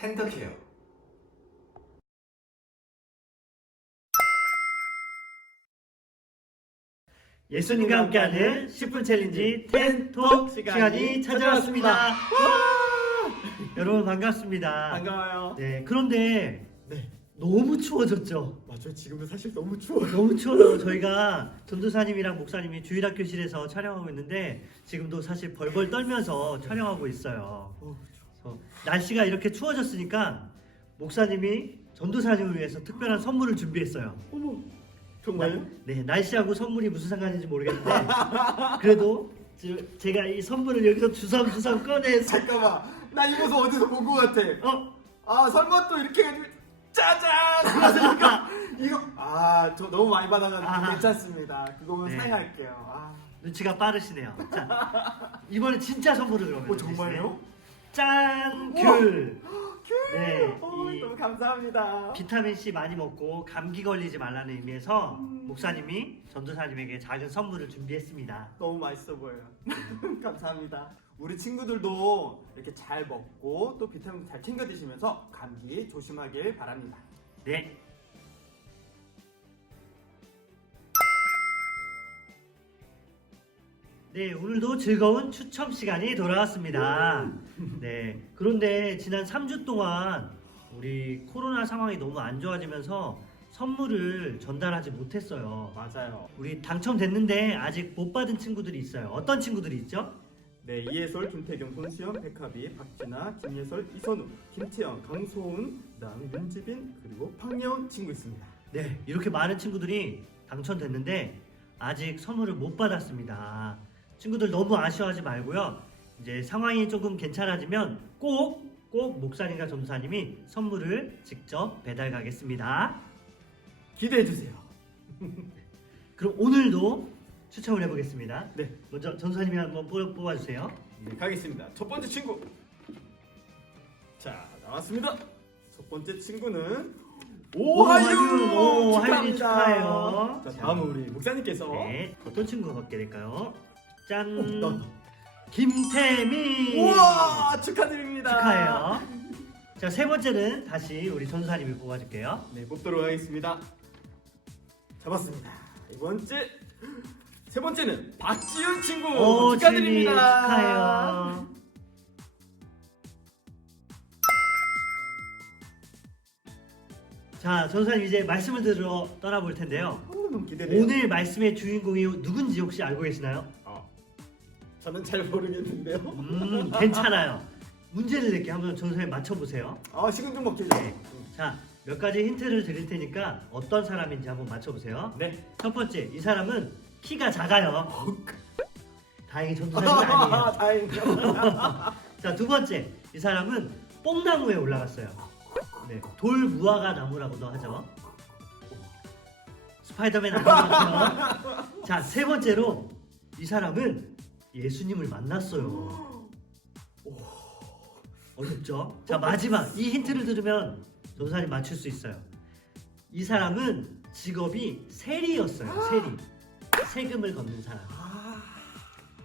텐더케어. 예수님과 함께하는 10분 챌린지 텐톡 시간이 찾아왔습니다. 와! 여러분 반갑습니다. 반가워요. 네, 그런데 네, 너무 추워졌죠? 맞아요. 지금도 사실 너무 추워요. 너무 추워요. 저희가 전도사님이랑 목사님이 주일학교실에서 촬영하고 있는데 지금도 사실 벌벌 떨면서 촬영하고 있어요. 그래서 날씨가 이렇게 추워졌으니까 목사님이 전도사님을 위해서 특별한 선물을 준비했어요. 어머, 정말요? 네, 날씨하고 선물이 무슨 상관인지 모르겠는데 그래도 제가 이 선물을 여기서 주섬주섬 꺼내서 잠깐만, 나 이 모습 어디서 본 것 같아. 아, 설마 또 이렇게 해가지고 짜잔! 그러니까 이거 저 너무 많이 받아가지고 아하. 괜찮습니다. 그거는 네. 사용할게요. 눈치가 빠르시네요. 자, 이번에 진짜 선물을 그러면 정말요? 짠! 우와. 귤! 귤! 네, 이 너무 감사합니다. 비타민C 많이 먹고 감기 걸리지 말라는 의미에서 목사님이 전도사님에게 작은 선물을 준비했습니다. 너무 맛있어 보여요. 감사합니다. 우리 친구들도 이렇게 잘 먹고 또 비타민 잘 챙겨 드시면서 감기 조심하길 바랍니다. 네. 네, 오늘도 즐거운 추첨 시간이 돌아왔습니다. 네, 그런데 지난 3주 동안 우리 코로나 상황이 너무 안 좋아지면서 선물을 전달하지 못했어요. 맞아요. 우리 당첨됐는데 아직 못 받은 친구들이 있어요. 어떤 친구들이 있죠? 네, 이예솔, 김태경, 손수연, 백하비, 박진아, 김예솔, 이선우, 김태영, 강소은, 그다음 윤지빈 그리고 박예원 친구 있습니다. 네, 이렇게 많은 친구들이 당첨됐는데 아직 선물을 못 받았습니다. 친구들 너무 아쉬워하지 말고요. 이제 상황이 조금 괜찮아지면 꼭 목사님과 전도사님이 선물을 직접 배달 가겠습니다. 기대해 주세요. 그럼 오늘도 추첨을 해보겠습니다. 네, 먼저 전도사님이 한번 뽑아주세요. 네, 가겠습니다. 첫 번째 친구. 자, 나왔습니다. 첫 번째 친구는 오하윤. 오하윤이 축하해요. 자, 다음은 우리 목사님께서. 네, 어떤 친구가 받게 될까요? 짠! 나. 김태미! 우와, 축하드립니다. 축하해요. 자, 세 번째는 다시 우리 전도사님이 뽑아줄게요. 네, 뽑도록 하겠습니다. 잡았습니다. 세 번째는 박지윤 친구. 오, 축하드립니다. 지은이 축하해요. 자, 전도사님 이제 말씀을 들으러 떠나볼 텐데요. 너무 기대돼요. 오늘 말씀의 주인공이 누군지 혹시 알고 계시나요? 저는 잘 모르겠는데요. 괜찮아요. 문제를 낼게 한번 전도사님 맞춰보세요. 식은 죽 먹기죠. 네. 자, 몇 가지 힌트를 드릴 테니까 어떤 사람인지 한번 맞춰보세요. 네. 첫 번째, 이 사람은 키가 작아요. 다행히 전도사님은 아니에요. 다행이요. 자, 두 번째, 이 사람은 뽕나무에 올라갔어요. 네, 돌무화과 나무라고도 하죠. 스파이더맨 아닌 것 같아요. 자, 세 번째로 이 사람은 예수님을 만났어요. 어렵죠? 자, 마지막 이 힌트를 들으면 전도사님 맞출 수 있어요. 이 사람은 직업이 세리였어요. 세리. 세금을 걷는 사람.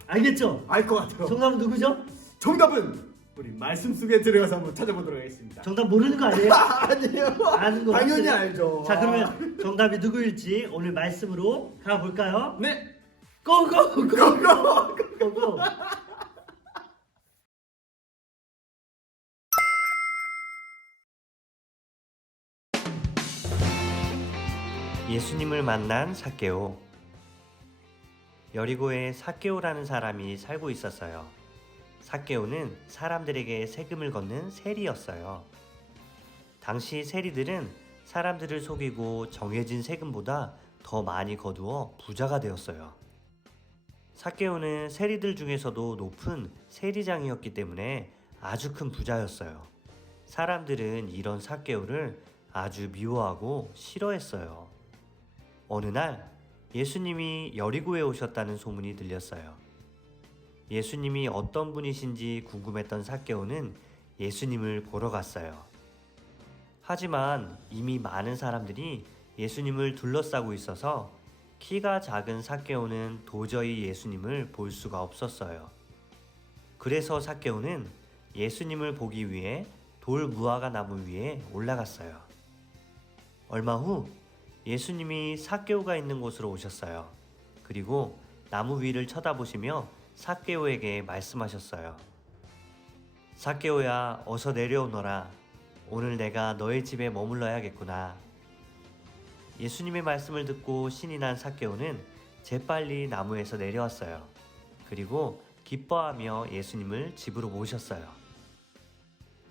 알겠죠? 알 것 같아요. 정답은 누구죠? 정답은 우리 말씀 속에 들어가서 한번 찾아보도록 하겠습니다. 정답 모르는 거 아니에요? 아니에요. 아는 거 당연히 같아요. 알죠. 자, 그러면 정답이 누구일지 오늘 말씀으로 가볼까요? 네. 고고! 고고! 고고! 예수님을 만난 삭개오. 여리고에 삭개오라는 사람이 살고 있었어요. 삭개오는 사람들에게 세금을 걷는 세리였어요. 당시 세리들은 사람들을 속이고 정해진 세금보다 더 많이 거두어 부자가 되었어요. 삭개오는 세리들 중에서도 높은 세리장이었기 때문에 아주 큰 부자였어요. 사람들은 이런 삭개오를 아주 미워하고 싫어했어요. 어느 날 예수님이 여리고에 오셨다는 소문이 들렸어요. 예수님이 어떤 분이신지 궁금했던 삭개오는 예수님을 보러 갔어요. 하지만 이미 많은 사람들이 예수님을 둘러싸고 있어서 키가 작은 삭개오는 도저히 예수님을 볼 수가 없었어요. 그래서 삭개오는 예수님을 보기 위해 돌 무화과 나무 위에 올라갔어요. 얼마 후 예수님이 삭개오가 있는 곳으로 오셨어요. 그리고 나무 위를 쳐다보시며 삭개오에게 말씀하셨어요. 삭개오야, 어서 내려오너라. 오늘 내가 너의 집에 머물러야겠구나. 예수님의 말씀을 듣고 신이 난 삭개오는 재빨리 나무에서 내려왔어요. 그리고 기뻐하며 예수님을 집으로 모셨어요.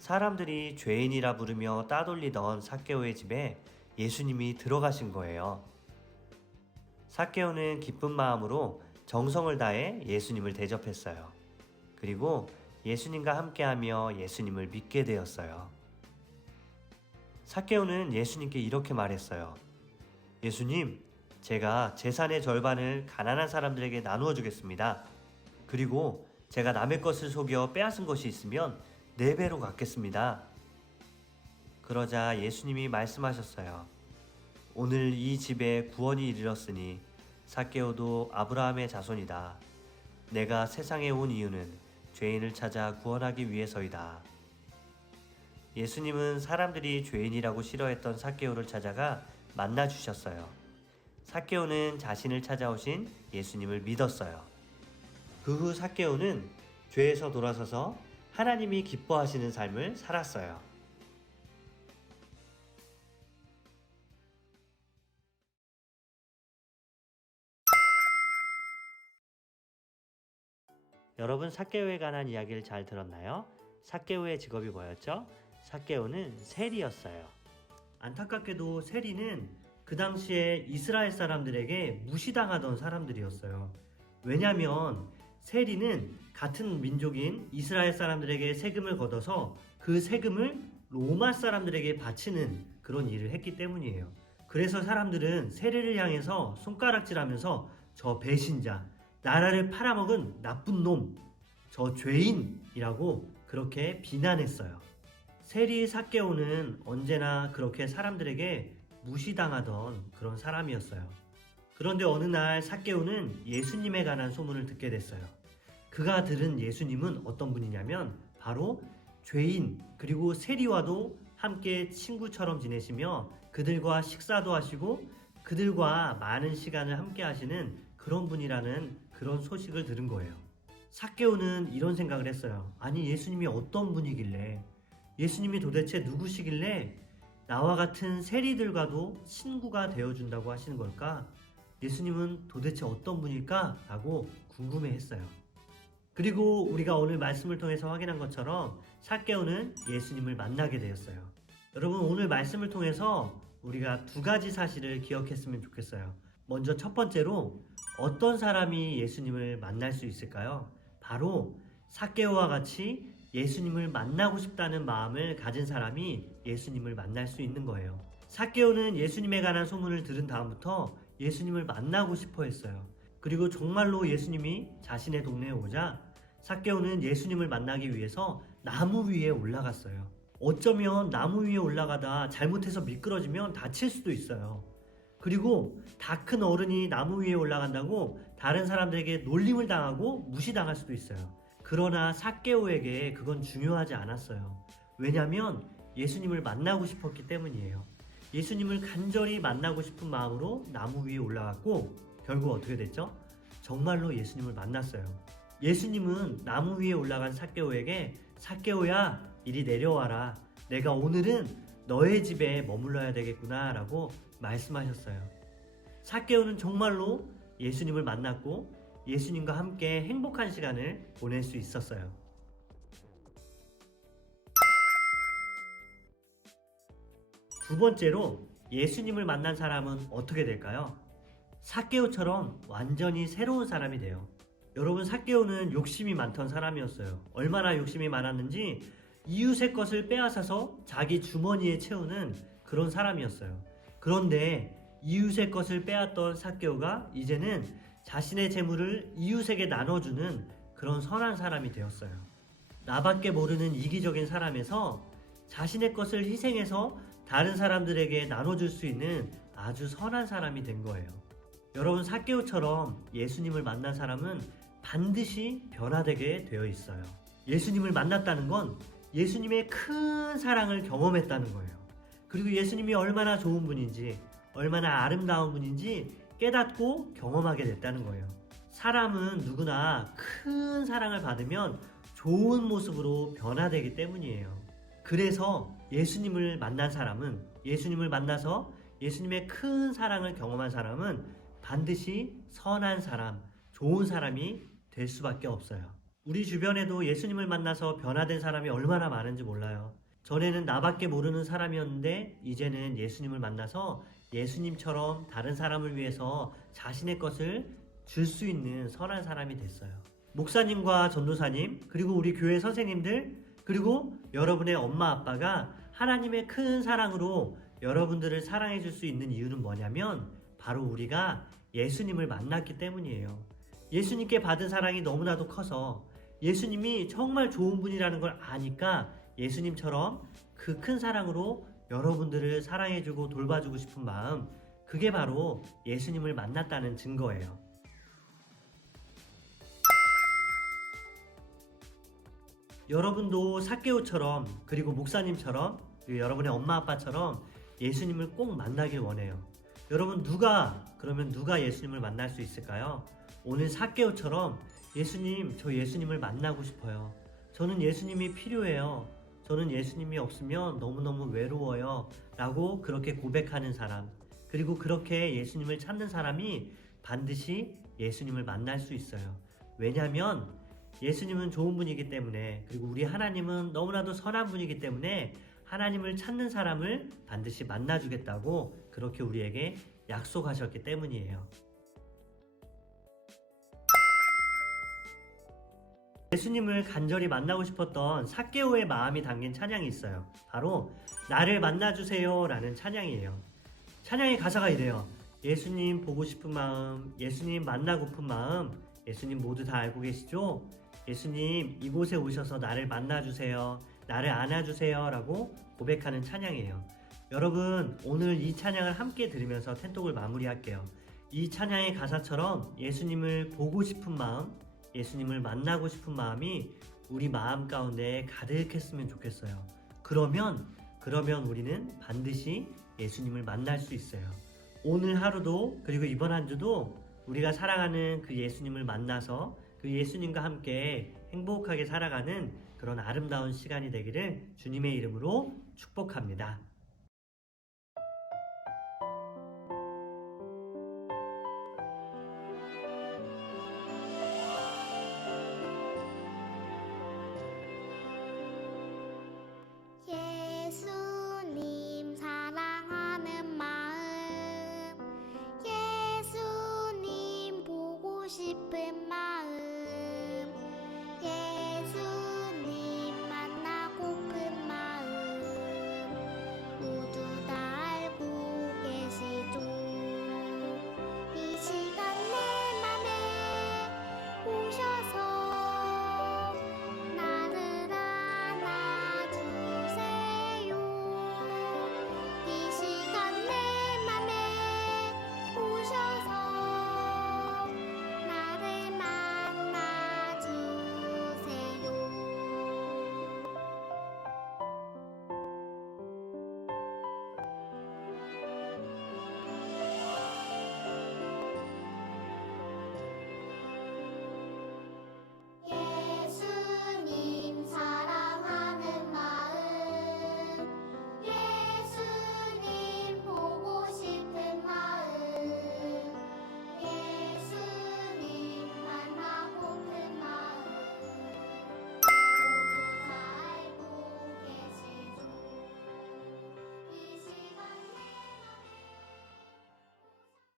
사람들이 죄인이라 부르며 따돌리던 삭개오의 집에 예수님이 들어가신 거예요. 삭개오는 기쁜 마음으로 정성을 다해 예수님을 대접했어요. 그리고 예수님과 함께하며 예수님을 믿게 되었어요. 삭개오는 예수님께 이렇게 말했어요. 예수님, 제가 재산의 절반을 가난한 사람들에게 나누어 주겠습니다. 그리고 제가 남의 것을 속여 빼앗은 것이 있으면 4배로 갚겠습니다. 그러자 예수님이 말씀하셨어요. 오늘 이 집에 구원이 이르렀으니 삭개오도 아브라함의 자손이다. 내가 세상에 온 이유는 죄인을 찾아 구원하기 위해서이다. 예수님은 사람들이 죄인이라고 싫어했던 삭개오를 찾아가 만나 주셨어요. 삭개오는 자신을 찾아오신 예수님을 믿었어요. 그 후 삭개오는 죄에서 돌아서서 하나님이 기뻐하시는 삶을 살았어요. 여러분, 삭개오에 관한 이야기를 잘 들었나요? 삭개오의 직업이 뭐였죠? 삭개오는 세리였어요. 안타깝게도 세리는 그 당시에 이스라엘 사람들에게 무시당하던 사람들이었어요. 왜냐하면 세리는 같은 민족인 이스라엘 사람들에게 세금을 걷어서 그 세금을 로마 사람들에게 바치는 그런 일을 했기 때문이에요. 그래서 사람들은 세리를 향해서 손가락질하면서 저 배신자, 나라를 팔아먹은 나쁜 놈, 저 죄인이라고 그렇게 비난했어요. 세리 삭개오는 언제나 그렇게 사람들에게 무시당하던 그런 사람이었어요. 그런데 어느 날 삭개오는 예수님에 관한 소문을 듣게 됐어요. 그가 들은 예수님은 어떤 분이냐면 바로 죄인 그리고 세리와도 함께 친구처럼 지내시며 그들과 식사도 하시고 그들과 많은 시간을 함께 하시는 그런 분이라는 그런 소식을 들은 거예요. 삭개오는 이런 생각을 했어요. 아니, 예수님이 어떤 분이길래, 예수님이 도대체 누구시길래 나와 같은 세리들과도 친구가 되어준다고 하시는 걸까? 예수님은 도대체 어떤 분일까? 라고 궁금해했어요. 그리고 우리가 오늘 말씀을 통해서 확인한 것처럼 삭개오는 예수님을 만나게 되었어요. 여러분, 오늘 말씀을 통해서 우리가 2가지 사실을 기억했으면 좋겠어요. 먼저 첫 번째로 어떤 사람이 예수님을 만날 수 있을까요? 바로 삭개오와 같이 예수님을 만나고 싶다는 마음을 가진 사람이 예수님을 만날 수 있는 거예요. 삭개오는 예수님에 관한 소문을 들은 다음부터 예수님을 만나고 싶어 했어요. 그리고 정말로 예수님이 자신의 동네에 오자 삭개오는 예수님을 만나기 위해서 나무 위에 올라갔어요. 어쩌면 나무 위에 올라가다 잘못해서 미끄러지면 다칠 수도 있어요. 그리고 다 큰 어른이 나무 위에 올라간다고 다른 사람들에게 놀림을 당하고 무시당할 수도 있어요. 그러나 삭개오에게 그건 중요하지 않았어요. 왜냐하면 예수님을 만나고 싶었기 때문이에요. 예수님을 간절히 만나고 싶은 마음으로 나무 위에 올라갔고 결국 어떻게 됐죠? 정말로 예수님을 만났어요. 예수님은 나무 위에 올라간 삭개오에게 삭개오야, 이리 내려와라. 내가 오늘은 너의 집에 머물러야 되겠구나 라고 말씀하셨어요. 삭개오는 정말로 예수님을 만났고 예수님과 함께 행복한 시간을 보낼 수 있었어요. 두 번째로 예수님을 만난 사람은 어떻게 될까요? 삭개오처럼 완전히 새로운 사람이 돼요. 여러분, 삭개오는 욕심이 많던 사람이었어요. 얼마나 욕심이 많았는지 이웃의 것을 빼앗아서 자기 주머니에 채우는 그런 사람이었어요. 그런데 이웃의 것을 빼앗던 삭개오가 이제는 자신의 재물을 이웃에게 나눠주는 그런 선한 사람이 되었어요. 나밖에 모르는 이기적인 사람에서 자신의 것을 희생해서 다른 사람들에게 나눠줄 수 있는 아주 선한 사람이 된 거예요. 여러분, 삭개오처럼 예수님을 만난 사람은 반드시 변화되게 되어 있어요. 예수님을 만났다는 건 예수님의 큰 사랑을 경험했다는 거예요. 그리고 예수님이 얼마나 좋은 분인지, 얼마나 아름다운 분인지 깨닫고 경험하게 됐다는 거예요. 사람은 누구나 큰 사랑을 받으면 좋은 모습으로 변화되기 때문이에요. 그래서 예수님을 만난 사람은, 예수님을 만나서 예수님의 큰 사랑을 경험한 사람은 반드시 선한 사람, 좋은 사람이 될 수밖에 없어요. 우리 주변에도 예수님을 만나서 변화된 사람이 얼마나 많은지 몰라요. 전에는 나밖에 모르는 사람이었는데 이제는 예수님을 만나서 예수님처럼 다른 사람을 위해서 자신의 것을 줄 수 있는 선한 사람이 됐어요. 목사님과 전도사님, 그리고 우리 교회 선생님들, 그리고 여러분의 엄마 아빠가 하나님의 큰 사랑으로 여러분들을 사랑해 줄 수 있는 이유는 뭐냐면 바로 우리가 예수님을 만났기 때문이에요. 예수님께 받은 사랑이 너무나도 커서 예수님이 정말 좋은 분이라는 걸 아니까 예수님처럼 그 큰 사랑으로 여러분들을 사랑해주고 돌봐주고 싶은 마음, 그게 바로 예수님을 만났다는 증거예요. 여러분도 삭개오처럼, 그리고 목사님처럼, 그리고 여러분의 엄마 아빠처럼 예수님을 꼭 만나길 원해요. 여러분 그러면 누가 예수님을 만날 수 있을까요? 오늘 삭개오처럼 예수님, 저 예수님을 만나고 싶어요. 저는 예수님이 필요해요. 저는 예수님이 없으면 너무너무 외로워요. 라고 그렇게 고백하는 사람, 그리고 그렇게 예수님을 찾는 사람이 반드시 예수님을 만날 수 있어요. 왜냐하면 예수님은 좋은 분이기 때문에, 그리고 우리 하나님은 너무나도 선한 분이기 때문에 하나님을 찾는 사람을 반드시 만나주겠다고 그렇게 우리에게 약속하셨기 때문이에요. 예수님을 간절히 만나고 싶었던 삭개오의 마음이 담긴 찬양이 있어요. 바로 나를 만나주세요 라는 찬양이에요. 찬양의 가사가 이래요. 예수님 보고 싶은 마음, 예수님 만나고픈 마음, 예수님 모두 다 알고 계시죠? 예수님 이곳에 오셔서 나를 만나주세요, 나를 안아주세요 라고 고백하는 찬양이에요. 여러분, 오늘 이 찬양을 함께 들으면서 텐톡을 마무리할게요. 이 찬양의 가사처럼 예수님을 보고 싶은 마음, 예수님을 만나고 싶은 마음이 우리 마음 가운데 가득했으면 좋겠어요. 그러면 우리는 반드시 예수님을 만날 수 있어요. 오늘 하루도, 그리고 이번 한 주도 우리가 사랑하는 그 예수님을 만나서 그 예수님과 함께 행복하게 살아가는 그런 아름다운 시간이 되기를 주님의 이름으로 축복합니다. 예수님 사랑하는 마음, 예수님 보고 싶은